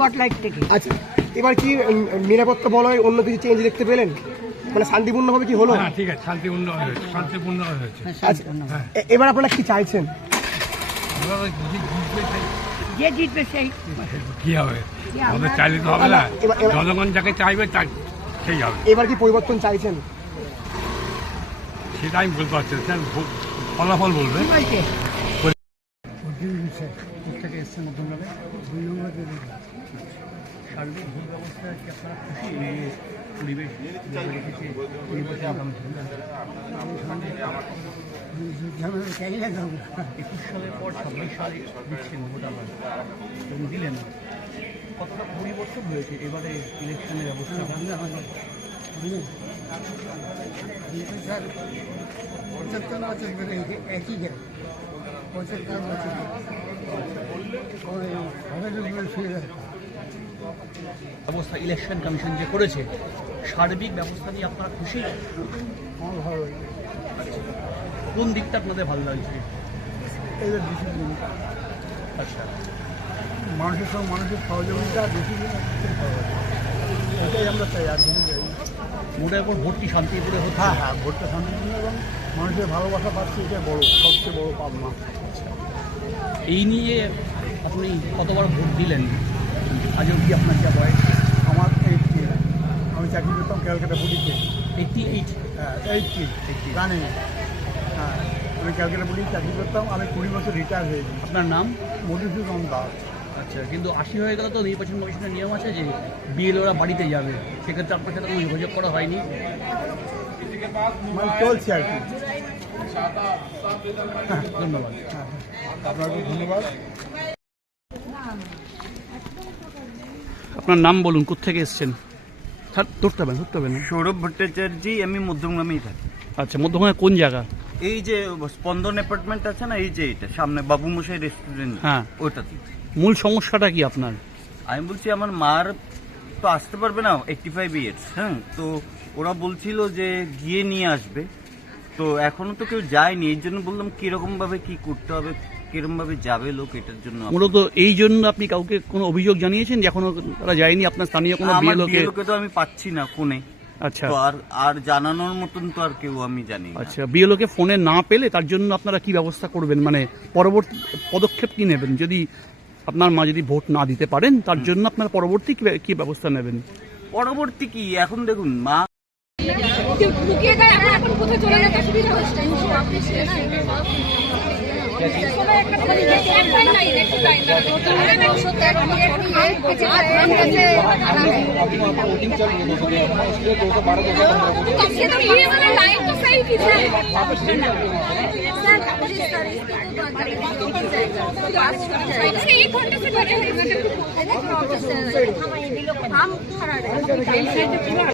Spotlight থেকে। আচ্ছা, এবার কি নিরাপত্তা বলয় অন্য কিছু চেঞ্জ দেখতে পেলেন? মানে শান্তিপূর্ণভাবে কি হলো? হ্যাঁ ঠিক আছে, শান্তিপূর্ণ হয়েছে। আচ্ছা, এবার আপনারা কি চাইছেন? যে জিতবে সেই কি হবে, আমাদের চাইলে তো হবে না, জনগণ যাকে চাইবে সেই হবে। এবার কি পরিবর্তন চাইছেন? সেটা আমি বলতে পারছি না, ফলাফল বলবে। থেকে এসছে মধ্যমগ্রামে 2 নম্বর সার্বিক ভোট ব্যবস্থা কি আপনারা খুশি? পরিবেশ রেখেছে নির্বাচন কমিশন 21 সালের পর 26 সালে দিচ্ছেন ভোট আবার এবং দিলেন, কতটা পরিবর্তন হয়েছে এবারে ইলেকশনের ব্যবস্থা? একই যায় 75 বছর ব্যবস্থা ইলেকশন কমিশন যে করেছে, সার্বিক ব্যবস্থা নিয়ে আপনারা খুশি? আমার ভালো কোন দিকটা আপনাদের ভালো লাগছে? এদের ডিসিপ্লিন, আচ্ছা, মানুষের সঙ্গে মানুষের সহযোগিতা বেশি, এটাই আমরা চাই, আর কিছু চাই। ভোটের পর ভোট কি শান্তিপুরে হচ্ছে? হ্যাঁ হ্যাঁ, ভোটটা শান্তিপূর্ণ এবং মানুষের ভালোবাসা পাচ্ছি, এটাই বড়, সবচেয়ে বড় পাবনা। এই নিয়ে আপনি কতবার ভোট দিলেন আজ অবধি? আপনার যা বয়স? আমার 80, আমি চাকরি করতাম ক্যালকাটা পুলিশে। 88? হ্যাঁ 80 জানি। হ্যাঁ, আমি ক্যালকাটা পুলিশে চাকরি করতাম, আমি 20 বছর রিটায়ার হয়েছি। আপনার নাম? মধুসূদন দাস। আচ্ছা, কিন্তু 80 হয়ে গেল তো নির্বাচন কমিশনের নিয়ম আছে যে বিএলওরা বাড়িতে যাবে, সেক্ষেত্রে আপনার সাথে কোনো যোগাযোগ করা হয়নি? মানে চলছে আর কি। ধন্যবাদ। আপনাকে ধন্যবাদ। আপনার নাম বলুন, কোত্থেকে এসছেন? ধরতে হবে না। সৌরভ ভট্টাচার্য, আমি মধ্যমগ্রামেই থাকি। আচ্ছা, মধ্যমগ্রামে কোন জায়গা? এই যে স্পন্দন অ্যাপার্টমেন্ট আছে না, এই যে এটা সামনে বাবুমশাই রেস্টুরেন্ট, হ্যাঁ, ওটাতে। মূল সমস্যাটা কি আপনার? আমি বলছি আমার মার তো আসতে পারবে না, 85 ইয়ার্স। হ্যাঁ, তো ওরা বলছিল যে গিয়ে নিয়ে আসবে, তো এখনো তো কেউ যায়নি। এই জন্য বললাম কিরকম ভাবে কি করতে হবে, কিরকম ভাবে যাবে লোক, এটার জন্য। মূলত এই জন্য আপনি কাউকে কোনো অভিযোগ জানিয়েছেন যে এখনো তারা যায়নি? আপনার স্থানীয় কোনো আমার বিএলওকে? বিএলওকে তো আমি পাচ্ছি না ফোনে। আচ্ছা, তো আর জানানোর মতন তো আর কেউ আমি জানি না। আচ্ছা, বিএলওকে ফোনে না পেলে তার জন্য আপনারা কি ব্যবস্থা করবেন? মানে পরবর্তী পদক্ষেপ কি নেবেন? যদি আপনার মা যদি ভোট না দিতে পারেন, তার জন্য আপনার পরবর্তী কি ব্যবস্থা নেবেন? পরবর্তী কি, এখন দেখুন মা লুকিয়ে দেয়, এখন কোথায় চলে যেতে সুবিধা হচ্ছে। लाइन तो सही पीछे सर, 1 घंटे से खड़े हैं, हम खड़ा रहे।